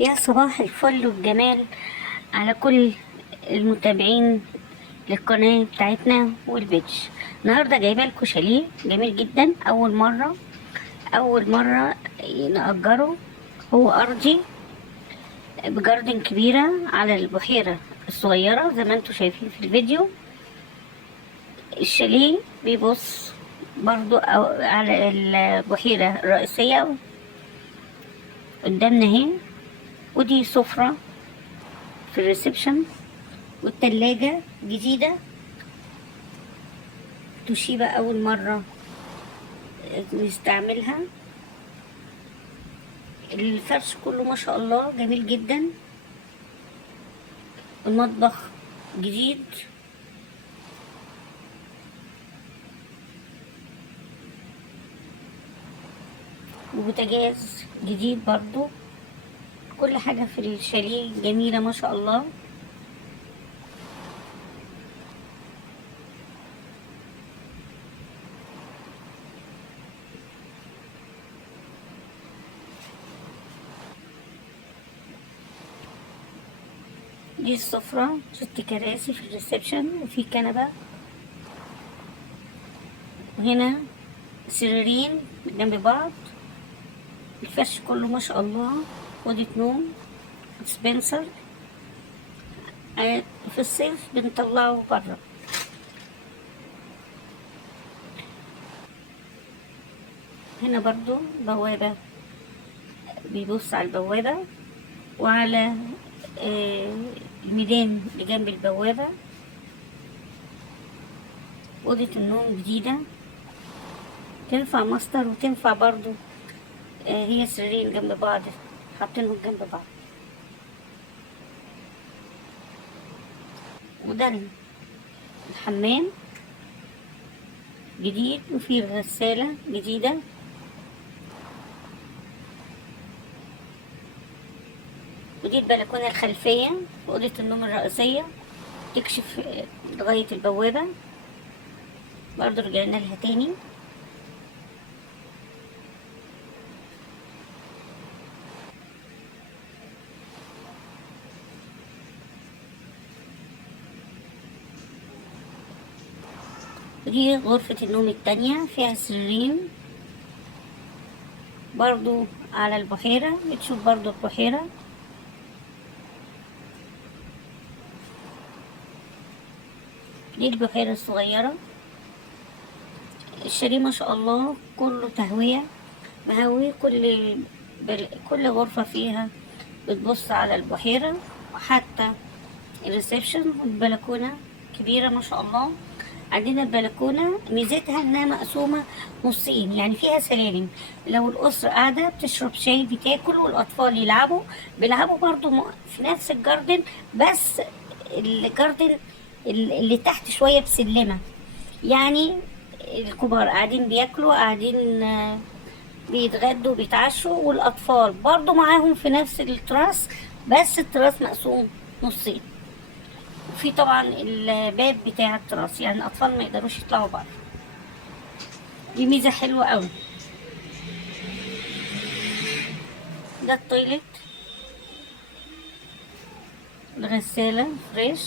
يا صباح الفل والجمال على كل المتابعين للقناة بتاعتنا والبيج. النهاردة جايبة لكم شاليه جميل جدا، أول مرة نأجره. هو أرضي بجاردن كبيرة على البحيرة الصغيرة زي ما انتوا شايفين في الفيديو. الشاليه بيبص برضو على البحيرة الرئيسية قدامنا اهي، ودي سفرة في الريسبشن، والتلاجة جديدة توشيبا أول مرة نستعملها. الفرش كله ما شاء الله جميل جدا. المطبخ جديد، وبوتاجاز جديد برضو. كل حاجة في الشاليه جميلة ما شاء الله. دي السفرة 6 كراسي في الريسبشن، وفي كنبة، وهنا سريرين جنب بعض. الفرش كله ما شاء الله. أوضة نوم سبنسر، في الصيف بنطلعه بره. هنا برضو بوابة، بيبص على البوابة وعلى الميدان اللي جنب البوابة. أوضة النوم جديدة، تنفع ماستر وتنفع برضو هي سريرين جنب بعض، حاطينهم جنب بعض. وده الحمام جديد، وفيه غسالة جديدة. ودي البلكونة الخلفية في أوضة النوم الرئيسية، تكشف لغاية البوابة. برضو رجعنا لها تاني. ودي غرفة النوم التانية، فيها سريرين برضو على البحيرة، بتشوف برضو البحيرة. دي البحيرة الصغيرة. الشاليه ما شاء الله كله تهوية، مهوي. كل غرفة فيها بتبص على البحيرة، وحتى الريسبشن والبلكونة كبيرة ما شاء الله. عندنا البلكونة ميزتها انها مقسومة نصين، يعني فيها سلالم. لو الأسرة قاعدة بتشرب شاي بتاكل والأطفال يلعبوا، بيلعبوا برضو في نفس الجاردن، بس الجاردن اللي تحت شوية بسلمة. يعني الكبار قاعدين بياكلوا، قاعدين بيتغدوا بيتعشوا، والأطفال برضو معاهم في نفس التراس، بس التراس مقسوم نصين. وفي طبعا الباب بتاع التراس، يعني الأطفال ما يقدروش يطلعوا بره. دي ميزة حلوة قوي. ده التويلت، الغسالة فريش.